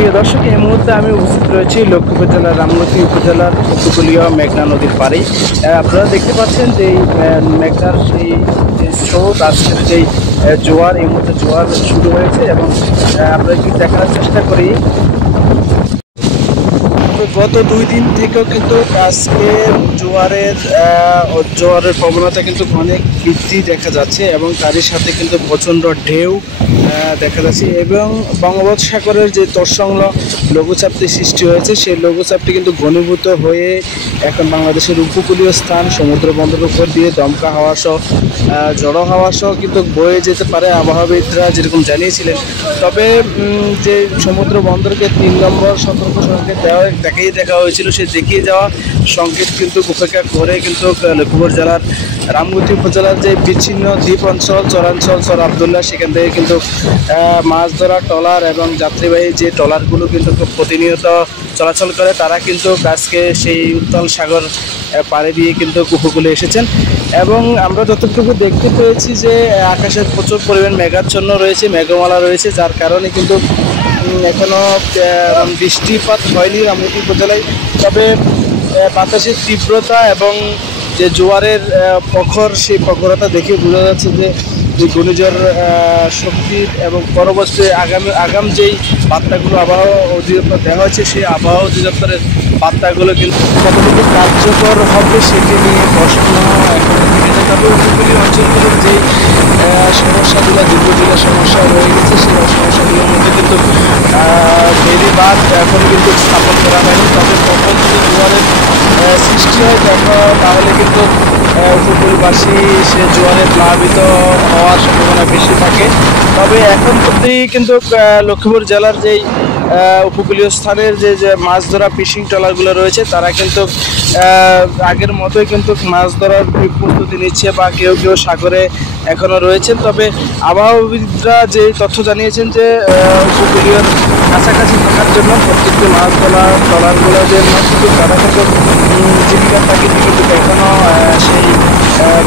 প্রিয় দর্শক, এই মুহূর্তে আমি উপস্থিত রয়েছি লক্ষ্মীপুর জেলার রামগতি উপজেলার উপকূলীয় মেঘনা নদীর পাড়ে। আপনারা দেখতে পাচ্ছেন যে এই মেঘনার সেই যে স্রোত, আজকের যেই জোয়ার, এই মুহূর্তে জোয়ার শুরু হয়েছে এবং আমরা যদি দেখার চেষ্টা করি, গত 2 দিন থেকেও কিন্তু আজকে জোয়ারের প্রবণতা কিন্তু অনেক বৃদ্ধি দেখা যাচ্ছে এবং তারই সাথে কিন্তু প্রচণ্ড ঢেউ দেখা যাচ্ছে এবং বঙ্গোপসাগরের যে তৎসংলগ্ন লঘুচাপটি সৃষ্টি হয়েছে, সেই লঘুচাপটি কিন্তু ঘনীভূত হয়ে এখন বাংলাদেশের উপকূলীয় স্থান সমুদ্র বন্দরের উপর দিয়ে দমকা হাওয়া সহ ঝড়ো হাওয়া সহ কিন্তু বয়ে যেতে পারে আবহাওয়াবিদরা যেরকম জানিয়েছিলেন। তবে যে সমুদ্র বন্দরকে 3 নম্বর সতর্ক সংকেত দেখিয়ে দেখা হয়েছিল, সে দেখিয়ে যাওয়া সংকেত কিন্তু উপেক্ষা করে কিন্তু লক্ষ্মীপুর জেলার রামগতি উপজেলার যে বিচ্ছিন্ন দ্বীপ অঞ্চল, চরাঞ্চল, চর আবদুল্লাহ, সেখান থেকে কিন্তু মাছ ধরা ট্রলার এবং যাত্রীবাহী যে ট্রলারগুলো কিন্তু প্রতিনিয়ত চলাচল করে, তারা কিন্তু আজকে সেই উত্তাল সাগর পাড়ে দিয়ে কিন্তু উপকূলে এসেছেন। এবং আমরা যতটুকু দেখতে পেয়েছি যে আকাশে প্রচুর পরিমাণ মেঘাচ্ছন্ন রয়েছে, মেঘমালা রয়েছে, যার কারণে কিন্তু এখনও বৃষ্টিপাত হয়নি রামগতি উপজেলায়। তবে বাতাসের তীব্রতা এবং যে জোয়ারের প্রখর, সেই প্রখরতা দেখে বোঝা যাচ্ছে যে ঘূর্ণিঝড় শক্তির এবং পরবর্তী আগাম যেই বার্তাগুলো আবহাওয়া অধিদপ্তর দেওয়া হয়েছে, সেই আবহাওয়া অধিদপ্তরের বার্তাগুলো কিন্তু কতটুকু কার্যকর হবে সেটি নিয়ে প্রশ্ন এখন থেকে যায়। তবে উপকূলীয় অঞ্চলগুলোর যেই সমস্যাগুলো, দীর্ঘদিনের সমস্যা রয়ে গেছে, সেই সমস্যাগুলোর মধ্যে কিন্তু বেড়িবাঁধ এখন কিন্তু স্থাপন করা হয়নি। তবে কখন যদি জোয়ারের সৃষ্টি হয় তাহলে কিন্তু উপকূলবাসী সে জোয়ারে প্লাবিত হওয়ার সম্ভাবনা বেশি থাকে। তবে এখন প্রতিই কিন্তু লক্ষ্মীপুর জেলার যেই উপকূলীয় স্থানের যে মাছ ধরা ফিশিং ট্রলারগুলো রয়েছে, তারা কিন্তু আগের মতোই কিন্তু মাছ ধরার প্রস্তুতি নিচ্ছে বা কেউ কেউ সাগরে এখনও রয়েছেন। তবে আবহাওয়াবিদরা যে তথ্য জানিয়েছেন যে উপকূলীয় কাছাকাছি থাকার জন্য প্রত্যেকটি মাছ ধরা ট্রলারগুলো যে কিন্তু তারা কিন্তু জীবিকার তাগিদে কিন্তু এখনও সেই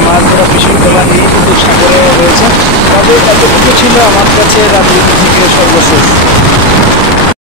মাছ ধরা ফিশিং ট্রলার নিয়ে কিন্তু সাগরে রয়েছে। তবে এতটুকু ছিল আমার কাছে রাজনীতি থেকে সর্বশেষ।